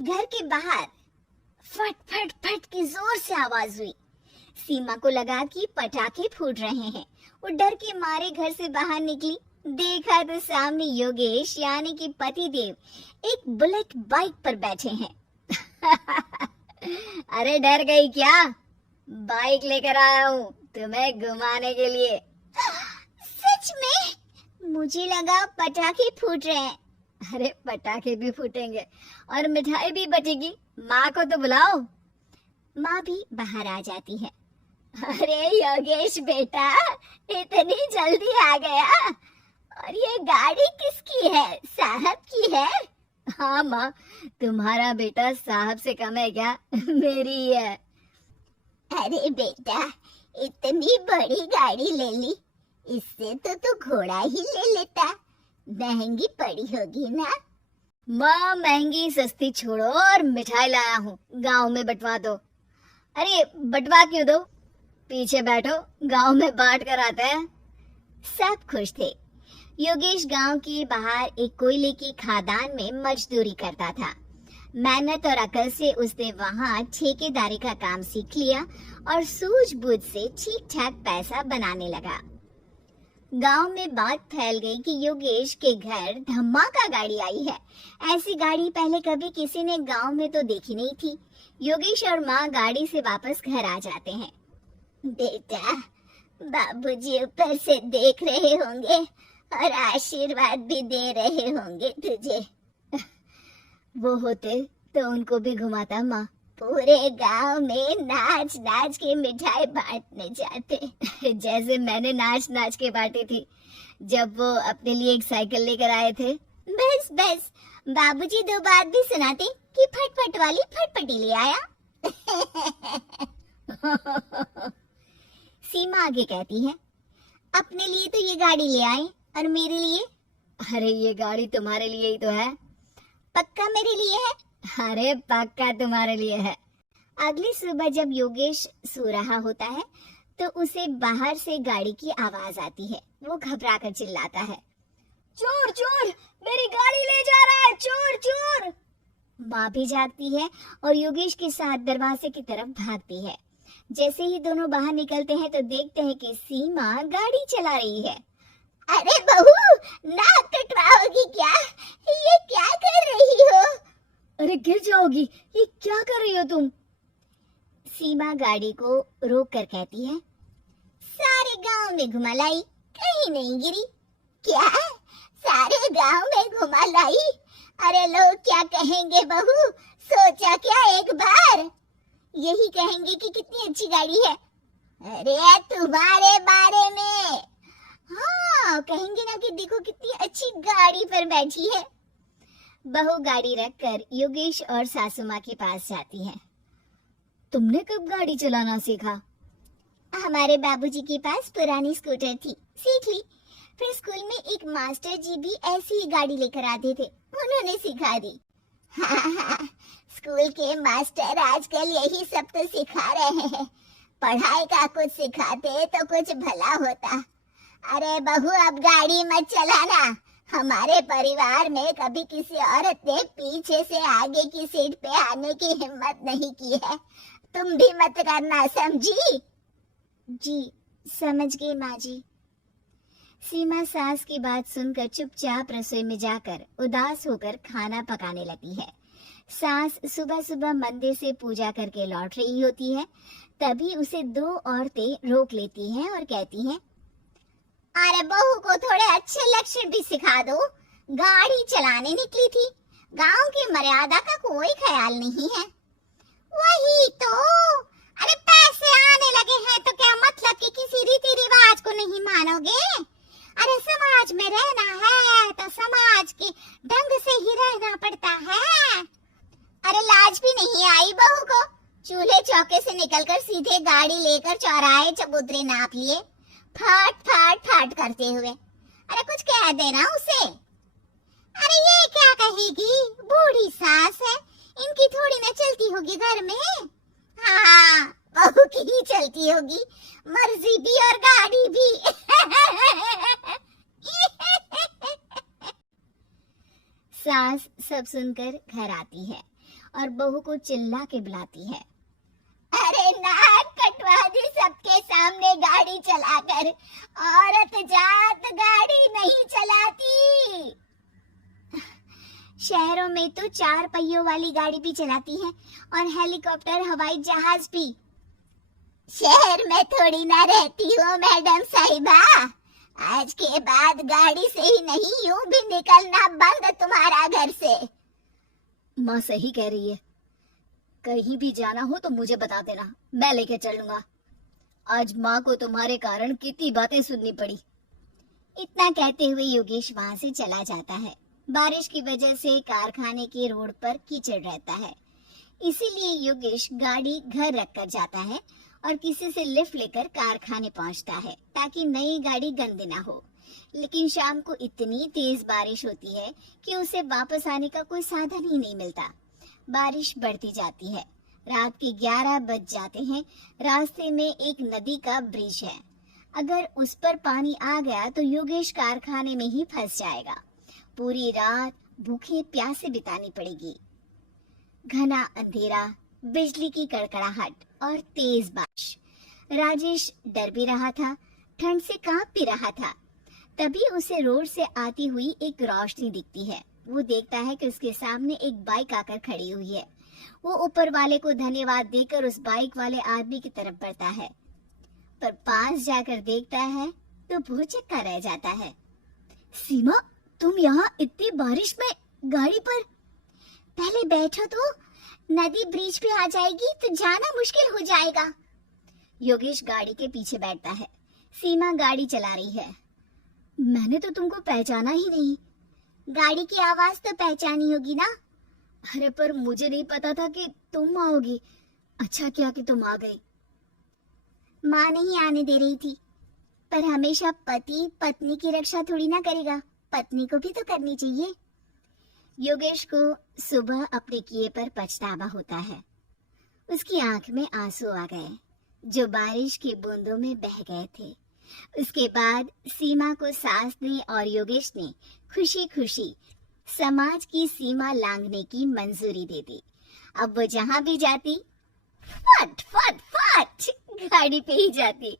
घर के बाहर फट फट फट की जोर से आवाज हुई। सीमा को लगा कि पटाखे फूट रहे हैं। वो डर के मारे घर से बाहर निकली। देखा तो सामने योगेश यानी कि पतिदेव एक बुलेट बाइक पर बैठे हैं। अरे डर गई क्या? बाइक लेकर आया हूँ तुम्हें घुमाने के लिए। सच में? मुझे लगा पटाखे फूट रहे हैं। अरे पटाखे भी फूटेंगे और मिठाई भी बटेगी। माँ को तो बुलाओ। माँ भी बाहर आ जाती है। अरे योगेश बेटा, इतनी जल्दी आ गया? और ये गाड़ी किसकी है? साहब की है? हाँ माँ, तुम्हारा बेटा साहब से कम है क्या? मेरी ही है। अरे बेटा, इतनी बड़ी गाड़ी ले ली, इससे तो तू घोड़ा ही ले लेता। महंगी पड़ी होगी ना? माँ महंगी सस्ती छोड़ो और मिठाई लाया हूँ, गांव में बंटवा दो। अरे बंटवा क्यों दो? पीछे बैठो, गांव में बांट कर आते हैं। सब खुश थे। योगेश गांव के बाहर एक कोयले की खदान में मजदूरी करता था। मेहनत और अकल से उसने वहां ठेकेदारी का काम सीख लिया और सूझबूझ से ठीक ठाक पैसा बनाने लगा। गांव में बात फैल गई कि योगेश के घर धमाका गाड़ी आई है। ऐसी गाड़ी पहले कभी किसी ने गांव में तो देखी नहीं थी। योगेश और माँ गाड़ी से वापस घर आ जाते हैं। बेटा, बाबूजी ऊपर से देख रहे होंगे और आशीर्वाद भी दे रहे होंगे तुझे। वो होते तो उनको भी घुमाता माँ। पूरे गांव में नाच नाच के मिठाई बांटने जाते। जैसे मैंने नाच नाच के बांटी थी जब वो अपने लिए एक साइकिल लेकर आए थे। बस बस, बाबूजी दो बात भी सुनाते कि फटफट वाली फटफटी ले आया। सीमा आगे कहती है, अपने लिए तो ये गाड़ी ले आए और मेरे लिए? अरे ये गाड़ी तुम्हारे लिए ही तो है। पक्का मेरे लिए है? अरे पक्का तुम्हारे लिए है। अगली सुबह जब योगेश सो रहा होता है तो उसे बाहर से गाड़ी की आवाज आती है। वो घबरा कर चिल्लाता है, चोर चोर, मेरी गाड़ी ले जा रहा है, चोर चोर। माँ भी जागती है और योगेश के साथ दरवाजे की तरफ भागती है। जैसे ही दोनों बाहर निकलते हैं तो देखते हैं कि सीमा गाड़ी चला रही है। अरे बहू, नाक कटवाओगी क्या? ये क्या कर रही हो? अरे गिर जाओगी, ये क्या कर रही हो तुम? सीमा गाड़ी को रोक कर कहती है, सारे गांव में घुमा लाई, कहीं नहीं गिरी। क्या? सारे गांव में घुमा लाई? अरे लोग क्या कहेंगे बहू? सोचा क्या एक बार? यही कहेंगे कि कितनी अच्छी गाड़ी है। अरे तुम्हारे बारे में हाँ कहेंगे ना कि देखो कितनी अच्छी गाड़ी पर बैठी है। बहू गाड़ी रखकर योगेश और सासू माँ के पास जाती है। तुमने कब गाड़ी चलाना सीखा? हमारे बाबूजी के पास पुरानी स्कूटर थी, सीख ली। फिर स्कूल में एक मास्टर जी भी ऐसी ही गाड़ी लेकर आते थे, उन्होंने सिखा दी। हाँ, स्कूल के मास्टर आजकल यही सब तो सिखा रहे हैं। पढ़ाई का कुछ सिखाते तो कुछ भला होता। अरे बहू, अब गाड़ी मत चलाना। हमारे परिवार में कभी किसी औरत ने पीछे से आगे की सीट पे आने की हिम्मत नहीं की है। तुम भी मत करना, समझी? जी समझ गई माँ जी। सीमा सास की बात सुनकर चुपचाप रसोई में जाकर उदास होकर खाना पकाने लगती है। सास सुबह सुबह मंदिर से पूजा करके लौट रही होती है। तभी उसे दो औरतें रोक लेती हैं और कहती हैं, अरे बहू को थोड़े अच्छे लक्षण भी सिखा दो। गाड़ी चलाने निकली थी, गांव की मर्यादा का कोई ख्याल नहीं है। वही तो, अरे पैसे आने लगे हैं तो क्या मतलब कि किसी रीति रिवाज को नहीं मानोगे? अरे समाज में रहना है तो समाज के ढंग से ही रहना पड़ता है। अरे लाज भी नहीं आई बहू को? चूल्हे चौके से निकलकर सीधे गाड़ी लेकर चौराहे चबूतरे नाप लिए, फाट फाट फाट करते हुए। अरे कुछ कह देना उसे। अरे ये क्या कहेगी, बूढ़ी सास है, इनकी थोड़ी ना चलती होगी घर में। हाँ, बहू की ही चलती होगी, मर्जी भी और गाड़ी भी। सास सब सुनकर घर आती है। और बहू को चिल्ला के बुलाती है। अरे नाक कटवा दी सबके सामने गाड़ी चलाकर, औरत जात गाड़ी नहीं चलाती। शहरों में तो 4 पहियों वाली गाड़ी भी चलाती है और हेलीकॉप्टर, हवाई जहाज भी। शहर में थोड़ी ना रहती हो मैडम साहिबा, आज के बाद गाड़ी से ही नहीं यूं भी निकलना बंद तुम्हारा घर से। माँ सही कह रही है, कहीं भी जाना हो तो मुझे बता देना, मैं लेके चलूंगा। आज माँ को तुम्हारे कारण कितनी बातें सुननी पड़ी। इतना कहते हुए योगेश वहां से चला जाता है। बारिश की वजह से कारखाने के रोड पर कीचड़ रहता है, इसीलिए योगेश गाड़ी घर रखकर जाता है और किसी से लिफ्ट लेकर कारखाने पहुंचता है ताकि नई गाड़ी गंदी ना हो। लेकिन शाम को इतनी तेज बारिश होती है कि उसे वापस आने का कोई साधन ही नहीं मिलता। बारिश बढ़ती जाती है, रात के 11 बज जाते हैं। रास्ते में एक नदी का ब्रिज है, अगर उस पर पानी आ गया तो योगेश कारखाने में ही फंस जाएगा। पूरी रात भूखे प्यासे बितानी पड़ेगी। घना अंधेरा, बिजली की कड़कड़ाहट और तेज बारिश। राजेश डर भी रहा था, ठंड से कांप भी रहा था। तभी उसे रोड से आती हुई एक रोशनी दिखती है। वो देखता है कि उसके सामने एक बाइक आकर खड़ी हुई है। वो ऊपर वाले को धन्यवाद देकर उस बाइक वाले आदमी की तरफ बढ़ता है, पर पास जाकर देखता है तो भौचक्का रह जाता है। सीमा, तुम यहाँ इतनी बारिश में गाड़ी पर? पहले बैठो तो, नदी ब्रिज पे आ जाएगी तो जाना मुश्किल हो जाएगा। योगेश गाड़ी के पीछे बैठता है। सीमा गाड़ी चला रही है। मैंने तो तुमको पहचाना ही नहीं। गाड़ी की आवाज तो पहचानी होगी ना? अरे पर मुझे नहीं पता था कि तुम आओगी। अच्छा किया कि तुम आ गई। माँ नहीं आने दे रही थी, पर हमेशा पति पत्नी की रक्षा थोड़ी ना करेगा, पत्नी को भी तो करनी चाहिए। योगेश को सुबह अपने किए पर पछतावा होता है। उसकी आंख में आंसू आ गए जो बारिश की बूंदों में बह गए थे। उसके बाद सीमा को सास ने और योगेश ने खुशी खुशी समाज की सीमा लांघने की मंजूरी दे दी। अब वो जहां भी जाती फट फट फट गाड़ी पे ही जाती।